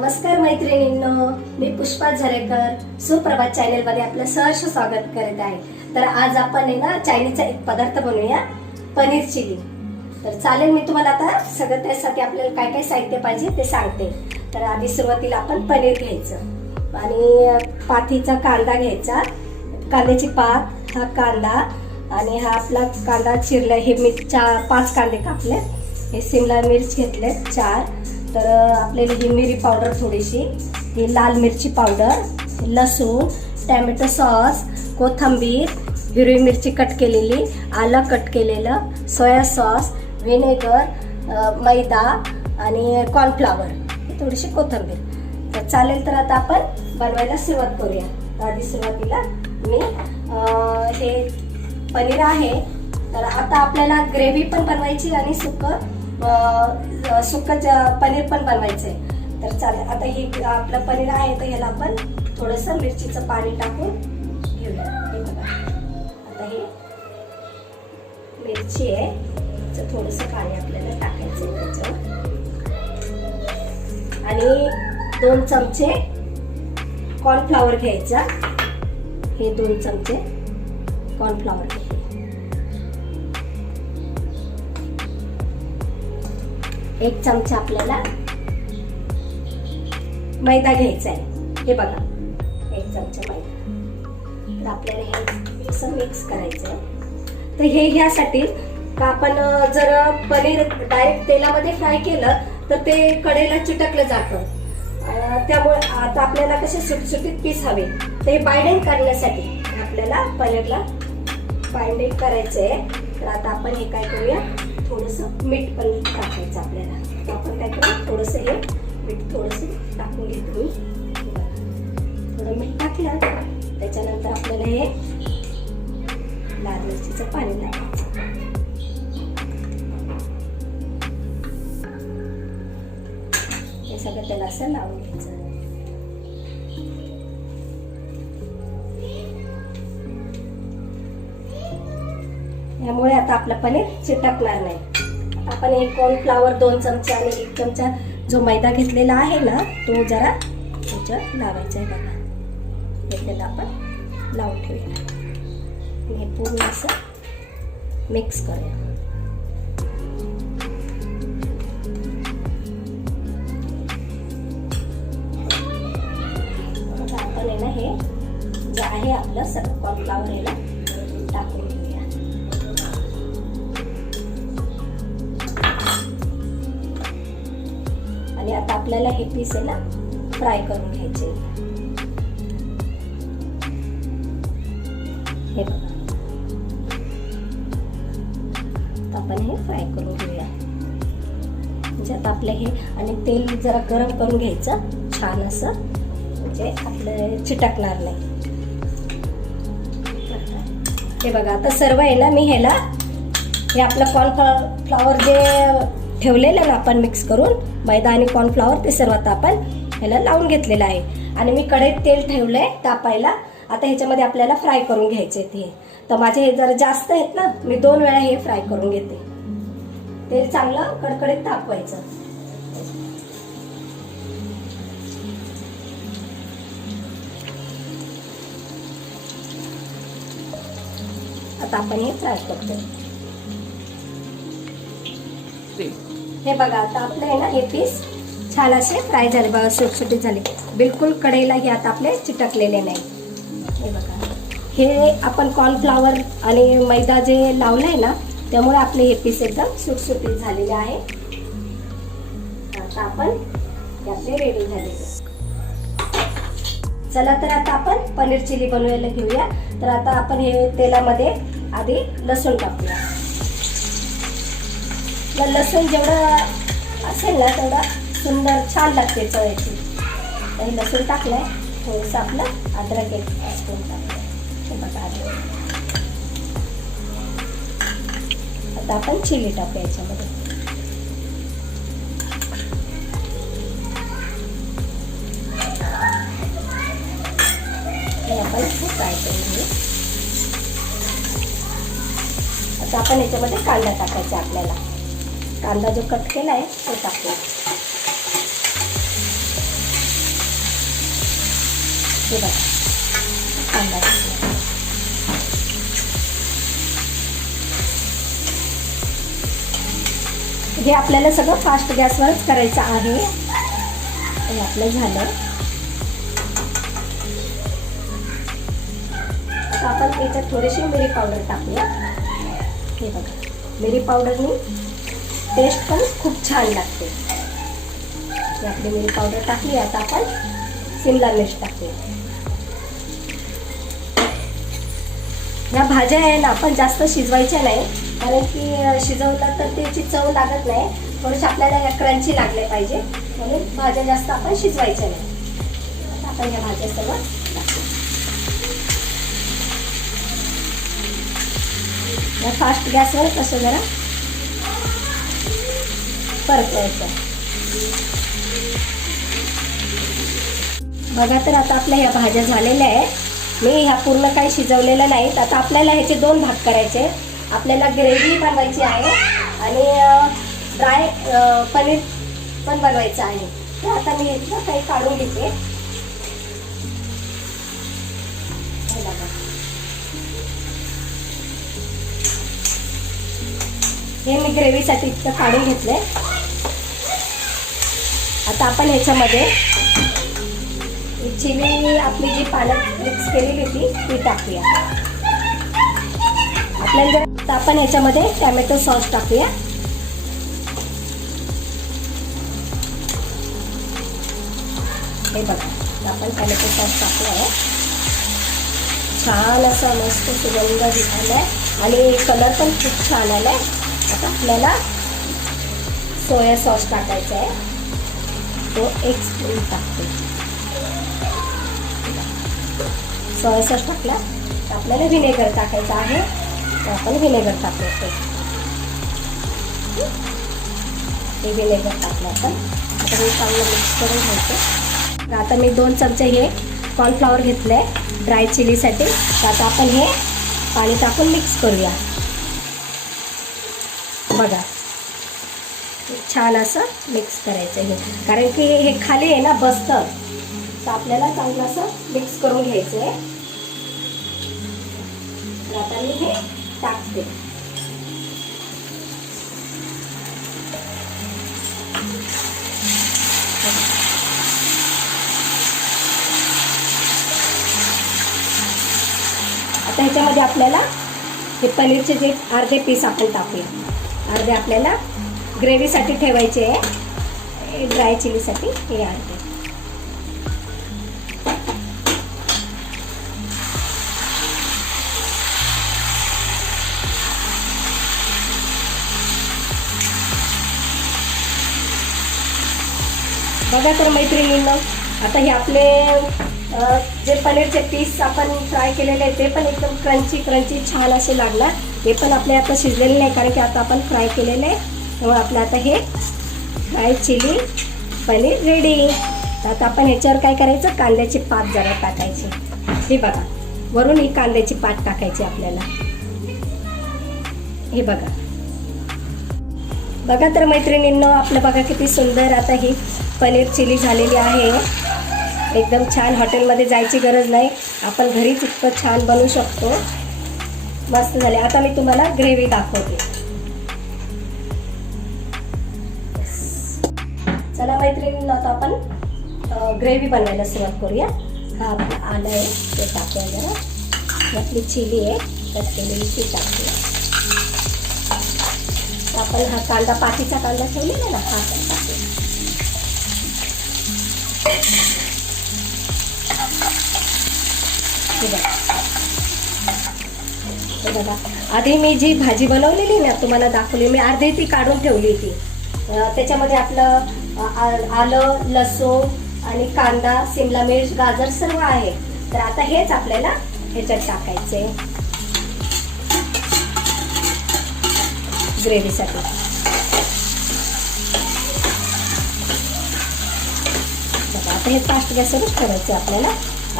नमस्कार मैत्रिणींनो मी पुष्पा झरेकर सुप्रभात चॅनेल मध्ये आपलं सहर्ष स्वागत करत आहे. तर आज आपण आहे ना चायनीजचा एक पदार्थ बनवूया पनीर चिली. तर चालेल मी तुम्हाला आता सगळं त्यासाठी आपल्याला काय काय साहित्य पाहिजे ते सांगते. तर आधी सुरुवातीला आपण पनीर घ्यायचं. आणि पाथीचा कांदा घ्यायचा. कांद्याची पात हा कांदा आणि हा आपला कांदा चिरला हे मी चार पाच कांदे कापले हे शिमला मिर्च घेतले चार. तर आपल्याला ही मिरी पावडर थोडीशी ही लाल मिरची पावडर लसूण टॅमॅटो सॉस कोथिंबीर हिरवी मिरची कट केलेली आलं कट केलेलं सोया सॉस व्हिनेगर मैदा आणि कॉर्नफ्लावर ही थोडीशी कोथिंबीर. तर चालेल तर आता आपण बनवायला सुरुवात करूया. आधी सुरुवातीला मी हे पनीर आहे. तर आता आपल्याला ग्रेव्ही पण बनवायची आणि सुकं सुकच पनीर पण बनवायचं आहे तर चालेल आता हे आपलं पनीर आहे तर ह्याला आपण थोडंसं मिरचीचं पाणी टाकून घेऊया. हे बघा. आता हे मिरची आहे. याचं थोडंसं पाणी आपल्याला टाकायचं त्याच्यावर. आणि दोन चमचे कॉर्नफ्लॉवर घ्यायचा. हे दोन चमचे कॉर्नफ्लॉवर एक चमचा आपल्याला मैदा घ्यायचा आहे हे बघा एक चमचा मैदा. तर आपल्याला हे असं मिक्स करायचं आहे तर हे ह्यासाठी का आपण जर पनीर डायरेक्ट तेलामध्ये फ्राय केलं तर ते कडेला चिटकलं जातं. त्यामुळे आता आपल्याला कसे सुटसुटीत पीस हवे तर हे बाइंडिंग करण्यासाठी आपल्याला पनीरला बाइंडिंग करायचं आहे तर आता आपण हे काय करूया? थोडंसं मीठ पण टाकायचं आपल्याला. तर आपण काय करू? थोडंसं हे मीठ थोडंसं टाकून घेतो मी. थोडं मीठ टाकलं त्याच्यानंतर आपल्याला हे लाल मिरचीचं पाणी टाकायचं. हे सगळं त्याला असं लावून घ्यायचं. आता आपलं पनीर चिटकणार नाही. आपण एक कॉर्नफ्लावर दोन चमचे आणि एक चमचा जो मैदा घेतलेला आहे ना तो जरा त्याच्यात लावायचा आहे बघा. हे आपण लावून ठेवूया. हे पूर्ण असं मिक्स करूया. आपण आहे ना हे जे आहे आपलं सगळं कॉर्नफ्लावर याला आपल्याला हे पीस आहे ना फ्राय करून घ्यायचे. हे बघा. आपण हे फ्राय करून घेऊया. म्हणजे आता आपलं हे आणि तेल जरा गरम करून घ्यायचं. छान असं. म्हणजे आपलं चिटकणार नाही. हे बघा आता सर्व आहे ना मी ह्याला हे आपलं कॉर्न फ्लॉवर जे ठेवलेलं ना आपण मिक्स करून मैदा आणि कॉर्नफ्लावर ते सर्वात आपण ह्याला लावून घेतलेलं आहे. आणि मी कढईत तेल ठेवलं आहे तापायला. आता ह्याच्यामध्ये आपल्याला फ्राय करून घ्यायचे ते. तर माझे हे जरा जास्त आहेत ना मी दोन वेळा हे फ्राय करून घेते. तेल चांगलं कडकडीत तापवायचं. आता आपण हे फ्राय करतो हे बघा आता आपलं आहे ना हे पीस छान असे फ्राय झाले बघा सुटसुटीत झाले. बिलकुल कढईला हे आता आपले चिटकलेले नाही. हे बघा. हे आपण कॉर्नफ्लावर आणि मैदा जे लावलंय ना त्यामुळे आपले हे पीस एकदम सुटसुटीत झालेले आहे. आता आपण आपले रेडी झालेले चला तर आता आपण पनीर चिली बनवायला घेऊया. तर आता आपण हे तेलामध्ये आधी लसूण टाकूया. मग लसूण जेवढं असेल ना तेवढा सुंदर छान लागते चवायची आणि लसूण टाकलंय थोडंसं आपलं अद्रक एक स्पून टाकलं बघा अद्रक. आता आपण चिली टाकूया याच्यामध्ये. हे आपण फ्राय करून घेऊ. आता आपण याच्यामध्ये कांदा टाकायचा आहे आपल्याला. कांदा जो कट केला आहे तो टाकला हे बघा कांदा हे आपल्याला सगळं फास्ट गॅसवरच करायचं आहे. हे आपलं झालं. आपण याच्यात थोडीशी मिरी पावडर टाकूया. हे बघा मिरी पावडरनी टेस्ट पण खूप छान लागते. ही आपली मिरी पावडर टाकली आता आपण सिमला मिर्च टाकली ह्या भाज्या आहे ना आपण जास्त शिजवायच्या नाही कारण की शिजवलं तर त्याची चव लागत नाही थोडीशी आपल्याला या क्रंची लागले पाहिजे म्हणून भाज्या जास्त आपण शिजवायच्या नाही. आपण या भाज्या सर्व या फास्ट गॅसवर कसं जरा परतवायचं बघा तर आता आपल्या ह्या भाज्या झालेल्या आहेत. मी ह्या पूर्ण काही शिजवलेल्या नाहीत. आता आपल्याला ह्याचे दोन भाग करायचे आपल्याला ग्रेव्ही बनवायची आहे आणि ड्राय पनीर पण बनवायचं आहे. तर आता मी इथलं काही काढून घेते. हे मी ग्रेव्हीसाठी इतकं काढून घेतलं आता आपण ह्याच्यामध्ये चिली आपली जी पालक मिक्स केलेली होती ती टाकूया. आपल्याला जर आपण ह्याच्यामध्ये टॅमॅटो सॉस टाकूया. हे बघा आपण टॅमॅटो सॉस टाकलं आहे छान असा मस्त सुगंध दिसायलाय आणि कलर पण खूप छान आलाय. आता आपल्याला सोया सॉस टाकायचा आहे. तो एक स्पून टाकते. सोया सॉस टाकला तर आपल्याला व्हिनेगर टाकायचा आहे. तर आपण व्हिनेगर टाकतो. ते व्हिनेगर टाकलं आपण. आता मी चांगलं मिक्स करून घ्यायचं. तर आता मी दोन चमचे हे कॉर्नफ्लॉवर घेतलं आहे ड्राय चिलीसाठी तर आता आपण हे पाणी टाकून मिक्स करूया. बघा. छान असं मिक्स करायचं हे. कारण की हे खाली आहे ना बसतं तर आपल्याला चांगलं असं मिक्स करून घ्यायचं आहे तर आता मी हे टाकते. आता ह्याच्यामध्ये आपल्याला हे पनीरचे जे अर्धे पीस आपण टाकूया. अर्धे आपल्याला ग्रेव्हीसाठी ठेवायचे आहे. ड्राय चिलीसाठी हे अर्धे. बघा तर मैत्रिणींना आता हे आपले जे पनीरचे पीस आपण फ्राय केलेले आहे ते पण एकदम क्रंची क्रंची छान असे लागणार. हे पण आपले आता शिजलेले नाही कारण की आता आपण फ्राय केलेले आहे. त्यामुळे आपलं आता हे फ्राय चिली पनीर रेडी आता आपण ह्याच्यावर काय करायचं? कांद्याची पात जरा टाकायची. हे बघा वरून ही कांद्याची पात टाकायची आपल्याला. हे बघा. बघा तर मैत्रिणींनो आपलं बघा किती सुंदर आता ही पनीर चिली झालेली आहे. एकदम छान हॉटेलमध्ये जायची गरज नाही. आपण घरीच इतकं छान बनवू शकतो. मस्त झाले. आता मी तुम्हाला ग्रेव्ही दाखवते. चला मैत्रिणींना आता आपण ग्रेव्ही बनवायला सुरुवात करूया. हा आपलं आलं आहे. ते टाकूया जरा. आपली चिली आहे. कट केलेली ती टाकूया. आपण हा कांदा पातीचा कांदा ठेवलेला ना हा पण टाकूया. बघा. आधी मी जी भाजी बनवलेली ना तुम्हाला दाखवली मी अर्धी ती काढून ठेवली होती. त्याच्यामध्ये आपलं आलं लसूण आणि कांदा सिमला मिर्च गाजर सर्व आहे. तर आता हेच आपल्याला ह्याच्यात टाकायचे ग्रेव्हीसाठी. आता हे फास्ट गॅसवरच करायचं आपल्याला.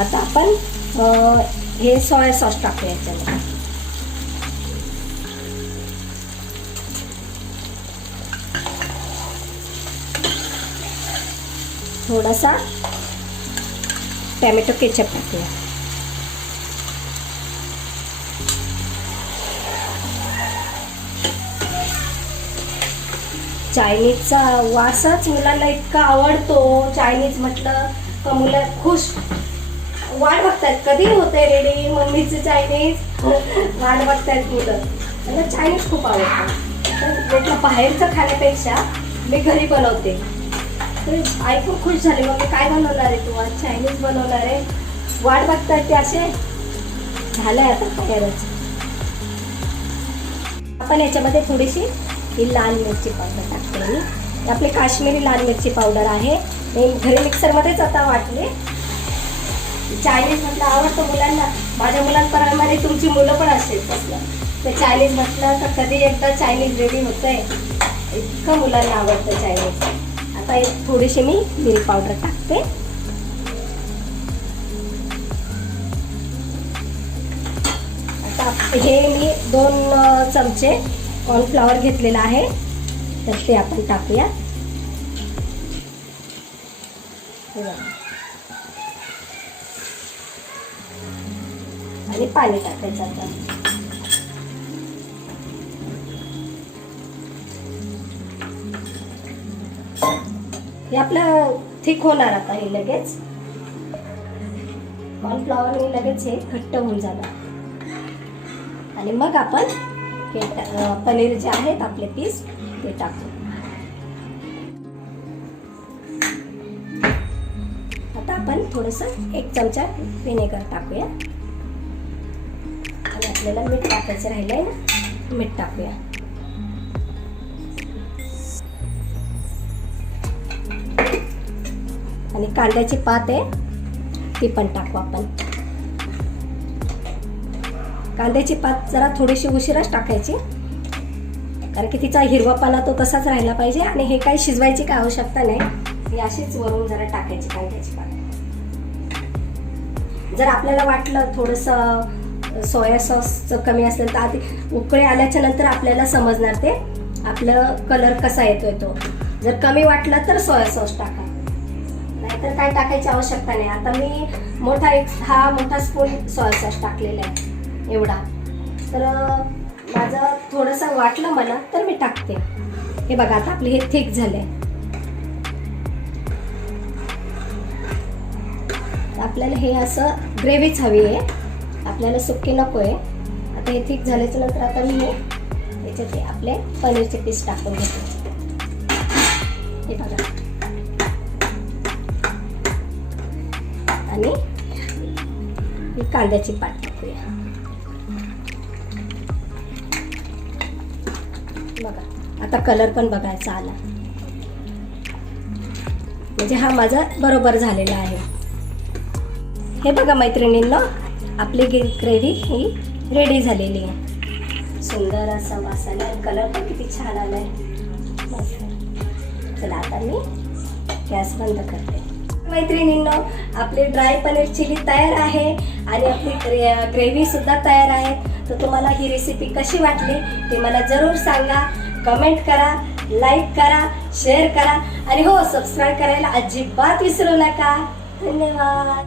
आता आपण हे सोया सॉस टाकूया याच्यामध्ये. थोडासा टॅमॅटो केचप टाकूया. चायनीजचा वासच मुलांना इतका आवडतो. चायनीज म्हटलं का मुलं खुश. वाट बघतात कधी होते रेडी? मम्मीचे चायनीज? वाट बघतायत मुलं. त्यांना चायनीज खूप आवडतं. तर म्हटलं बाहेरचं खाण्यापेक्षा मी घरी बनवते. तर आई खूप खुश झाली. मग काय बनवणार आहे तू? आज चायनीज बनवणार आहे. वाट बघतात ते असे. झालंय आता तयारच. आपण याच्यामध्ये थोडीशी ही लाल मिरची पावडर टाकते मी. आपली काश्मीरी लाल मिरची पावडर आहे. मी घरी मिक्सरमध्येच आता वाटले. चायनीज म्हटलं आवडतं मुलांना. माझ्या मुलांप्रमाणे तुमची मुलं पण असेल तसलं तर चायनीज म्हटलं तर कधी एकदा चायनीज रेडी होतंय. इतकं मुलांना आवडतं चायनीज आता थोडीशी मी मिरी पावडर टाकते. आता हे मी दोन चमचे कॉर्नफ्लॉवर घेतलेला आहे. तर ते आपण टाकूया. आणि पाणी टाकायचं आता. हे आपलं थिक होणार आता हे लगेच. कॉर्नफ्लॉवर हे लगेच हे घट्ट होऊन जाणार. आणि मग आपण हे पनीर जे आहेत आपले पीस ते टाकू. आता आपण थोडंसं एक चमचा व्हिनेगर टाकूया. आणि आपल्याला मीठ टाकायचं राहिलंय ना मीठ टाकूया. आणि कांद्याची पात आहे ती पण टाकू आपण. कांद्याची पात जरा थोडीशी उशिराच टाकायची. कारण की तिचा हिरवापणा तो तसाच राहिला पाहिजे आणि हे काही शिजवायची काय आवश्यकता नाही. ही अशीच वरून जरा टाकायची कांद्याची पात. जर आपल्याला वाटलं थोडंसं सोया सॉसचं कमी असेल तर आधी उकळे आल्याच्यानंतर आपल्याला समजणार ते. आपलं कलर कसा येतोय तो. जर कमी वाटलं तर सोया सॉस टाका. नाहीतर काय टाकायची आवश्यकता नाही. आता मी मोठा एक हा मोठा स्पून सॉय सॉस टाकलेला आहे. एवढा. तर माझं थोडंसं वाटलं मला तर मी टाकते. हे बघा आता आपले हे थिक झाले आपल्याला हे असं ग्रेव्हीच हवी आहे. आपल्याला सुक्की नको आहे. आता हे थिक झाल्याच्यानंतर आता मी हे याच्यात आपले पनीरचे पीस टाकून घेते. हे बघा. आणि कांद्याची पात टाकूया बघा आता कलर पण बघायचा आला. म्हणजे हा माझा बरोबर झालेला आहे. हे बघा मैत्रिणींनो आपली ग्रेव्ही ही रेडी झालेली आहे. सुंदर असा मसाला कलर पण किती छान आलाय. चला आता मी गॅस बंद करते. मैत्रिणींनो आपले ड्राय पनीर चिली तयार आहे आणि आपली ग्रेव्ही सुद्धा तयार आहे. तर तुम्हाला ही रेसिपी कशी वाटली ते मला जरूर सांगा. कमेंट करा लाईक करा शेअर करा आणि हो सबस्क्राईब करायला अजिबात विसरू नका. धन्यवाद.